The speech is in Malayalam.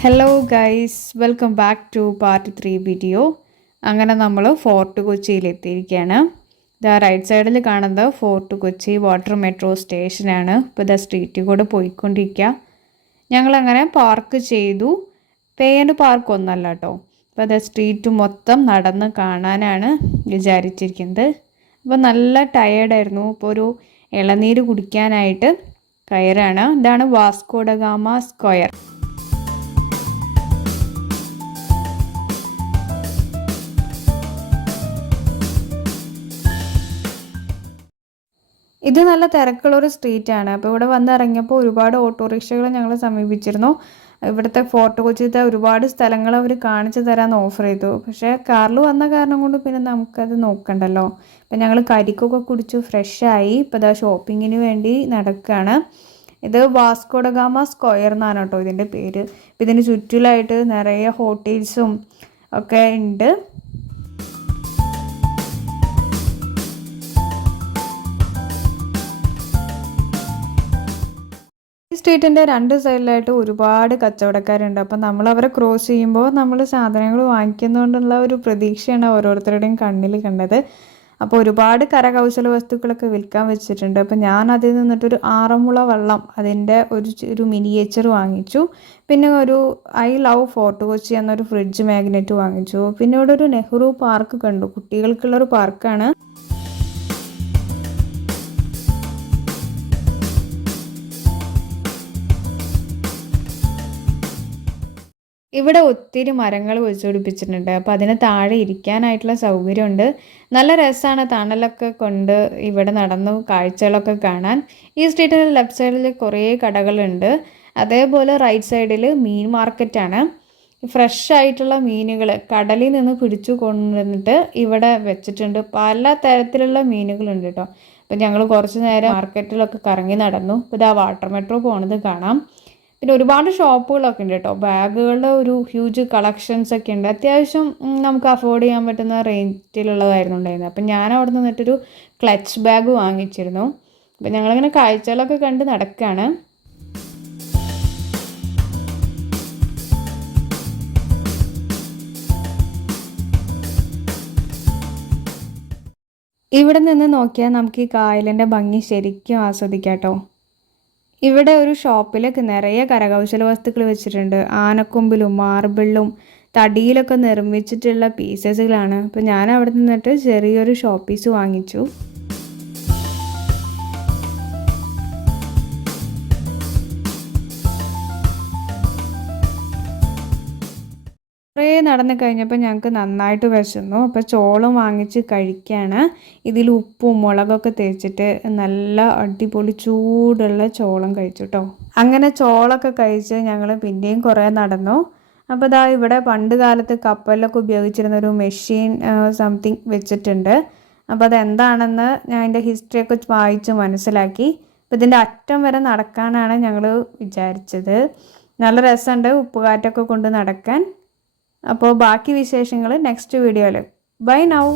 Hello guys, welcome back to part 3 video. അങ്ങനെ നമ്മൾ ഫോർട്ട് കൊച്ചിയിലെത്തിയിരിക്കുകയാണ്. ഇതാ റൈറ്റ് സൈഡിൽ കാണുന്നത് ഫോർട്ട് കൊച്ചി വാട്ടർ മെട്രോ സ്റ്റേഷനാണ്. ഇപ്പോൾ ഇതാ സ്ട്രീറ്റിൽ കൂടെ പോയിക്കൊണ്ടിരിക്കുക. ഞങ്ങളങ്ങനെ പാർക്ക് ചെയ്തു. പേ ആൻഡ് പാർക്ക് ഒന്നല്ല കേട്ടോ. അപ്പോൾ ഇതാ സ്ട്രീറ്റ് മൊത്തം നടന്ന് കാണാനാണ് വിചാരിച്ചിരിക്കുന്നത്. അപ്പോൾ നല്ല ടയേർഡായിരുന്നു. ഇപ്പോൾ ഒരു ഇളനീര് കുടിക്കാനായിട്ട് കയറാണ്. ഇതാണ് വാസ്കോ ഡ ഗാമ സ്ക്വയർ. ഇത് നല്ല തിരക്കുള്ളൊരു സ്ട്രീറ്റാണ്. അപ്പോൾ ഇവിടെ വന്നിറങ്ങിയപ്പോൾ ഒരുപാട് ഓട്ടോറിക്ഷകൾ ഞങ്ങൾ സമീപിച്ചിരുന്നു. ഇവിടുത്തെ ഫോർട്ട് കൊച്ചിയിലത്തെ ഒരുപാട് സ്ഥലങ്ങൾ അവർ കാണിച്ചു തരാമെന്ന് ഓഫർ ചെയ്തു. പക്ഷേ കാറിൽ വന്ന കാരണം കൊണ്ട് പിന്നെ നമുക്കത് നോക്കണ്ടല്ലോ. അപ്പം ഞങ്ങൾ കരിക്കൊക്കെ കുടിച്ചു ഫ്രഷായി. ഇപ്പോൾ ഇതാ ഷോപ്പിങ്ങിന് വേണ്ടി നടക്കുകയാണ്. ഇത് വാസ്കോ ഡ ഗാമ സ്ക്വയർ എന്നാണ് കേട്ടോ ഇതിൻ്റെ പേര്. ഇപ്പം ഇതിന് ചുറ്റിലായിട്ട് നിറയെ ഹോട്ടൽസും ഒക്കെ ഉണ്ട്. സ്ട്രീറ്റിൻ്റെ രണ്ട് സൈഡിലായിട്ട് ഒരുപാട് കച്ചവടക്കാരുണ്ട്. അപ്പം നമ്മൾ അവരെ ക്രോസ് ചെയ്യുമ്പോൾ നമ്മൾ സാധനങ്ങൾ വാങ്ങിക്കുന്നതുകൊണ്ടുള്ള ഒരു പ്രതീക്ഷയാണ് ഓരോരുത്തരുടെയും കണ്ണിൽ കണ്ടത്. അപ്പോൾ ഒരുപാട് കരകൗശല വസ്തുക്കളൊക്കെ വിൽക്കാൻ വെച്ചിട്ടുണ്ട്. അപ്പം ഞാൻ അതിൽ നിന്നിട്ടൊരു ആറന്മുള വള്ളം അതിൻ്റെ ഒരു മിനിയേച്ചർ വാങ്ങിച്ചു. പിന്നെ ഒരു ഐ ലവ് ഫോർട്ട് കൊച്ചി എന്നൊരു ഫ്രിഡ്ജ് മാഗ്നറ്റ് വാങ്ങിച്ചു. പിന്നെ ഇവിടെ ഒരു നെഹ്റു പാർക്ക് കണ്ടു. കുട്ടികൾക്കുള്ളൊരു പാർക്കാണ്. ഇവിടെ ഒത്തിരി മരങ്ങൾ വെച്ചുപിടിപ്പിച്ചിട്ടുണ്ട്. അപ്പോൾ അതിന് താഴെ ഇരിക്കാനായിട്ടുള്ള സൗകര്യമുണ്ട്. നല്ല രസമാണ് തണലൊക്കെ കൊണ്ട് ഇവിടെ നടന്നു കാഴ്ചകളൊക്കെ കാണാൻ. ഈ സ്ട്രീറ്റിൻ്റെ ലെഫ്റ്റ് സൈഡിൽ കുറേ കടകളുണ്ട്. അതേപോലെ റൈറ്റ് സൈഡിൽ മീൻ മാർക്കറ്റാണ്. ഫ്രഷ് ആയിട്ടുള്ള മീനുകൾ കടലിൽ നിന്ന് പിടിച്ചു കൊണ്ടുവന്നിട്ട് ഇവിടെ വെച്ചിട്ടുണ്ട്. പല തരത്തിലുള്ള മീനുകളുണ്ട് കേട്ടോ. അപ്പോൾ ഞങ്ങൾ കുറച്ച് നേരം മാർക്കറ്റിലൊക്കെ കറങ്ങി നടന്നു. ഇപ്പോൾ ഇതാ വാട്ടർ മെട്രോ പോണത് കാണാം. പിന്നെ ഒരുപാട് ഷോപ്പുകളൊക്കെ ഉണ്ട് കേട്ടോ. ബാഗുകളുടെ ഒരു ഹ്യൂജ് കളക്ഷൻസ് ഒക്കെ ഉണ്ട്. അത്യാവശ്യം നമുക്ക് അഫോർഡ് ചെയ്യാൻ പറ്റുന്ന റേറ്റിലുള്ളതായിരുന്നു ഉണ്ടായിരുന്നത്. അപ്പം ഞാൻ അവിടെ നിന്നിട്ടൊരു ക്ലച്ച് ബാഗ് വാങ്ങിച്ചിരുന്നു. അപ്പം ഞങ്ങളിങ്ങനെ കാഴ്ചകളൊക്കെ കണ്ട് നടക്കുകയാണ്. ഇവിടെ നിന്ന് നോക്കിയാൽ നമുക്ക് ഈ കായലിൻ്റെ ഭംഗി ശരിക്കും ആസ്വദിക്കാം കേട്ടോ. ഇവിടെ ഒരു ഷോപ്പിൽ നിറയെ കരകൗശല വസ്തുക്കൾ വെച്ചിട്ടുണ്ട്. ആനക്കൊമ്പിലും മാർബിളിലും തടിയിലൊക്കെ നിർമ്മിച്ചിട്ടുള്ള പീസസുകളാണ്. അപ്പോൾ ഞാൻ അവിടെ നിന്നിട്ട് ചെറിയൊരു ഷോ പീസ് വാങ്ങിച്ചു. കുറേ നടന്നു കഴിഞ്ഞപ്പോൾ ഞങ്ങൾക്ക് നന്നായിട്ട് വിശന്നു. അപ്പോൾ ചോളം വാങ്ങിച്ച് കഴിക്കുകയാണ്. ഇതിൽ ഉപ്പും മുളകൊക്കെ തേച്ചിട്ട് നല്ല അടിപൊളി ചൂടുള്ള ചോളം കഴിച്ചു കേട്ടോ. അങ്ങനെ ചോളമൊക്കെ കഴിച്ച് ഞങ്ങൾ പിന്നെയും കുറേ നടന്നു. അപ്പോൾ ഇതാ ഇവിടെ പണ്ട് കാലത്ത് കപ്പലിലൊക്കെ ഉപയോഗിച്ചിരുന്ന ഒരു മെഷീൻ സംതിങ് വെച്ചിട്ടുണ്ട്. അപ്പോൾ അതെന്താണെന്ന് ഞാൻ അതിൻ്റെ ഹിസ്റ്ററിയൊക്കെ വായിച്ച് മനസ്സിലാക്കി. അപ്പോൾ ഇതിൻ്റെ അറ്റം വരെ നടക്കാനാണ് ഞങ്ങൾ വിചാരിച്ചത്. നല്ല രസമുണ്ട് ഉപ്പുകാറ്റൊക്കെ കൊണ്ട് നടക്കാൻ. അപ്പോൾ ബാക്കി വിശേഷങ്ങൾ നെക്സ്റ്റ് വീഡിയോയിൽ. Buy now.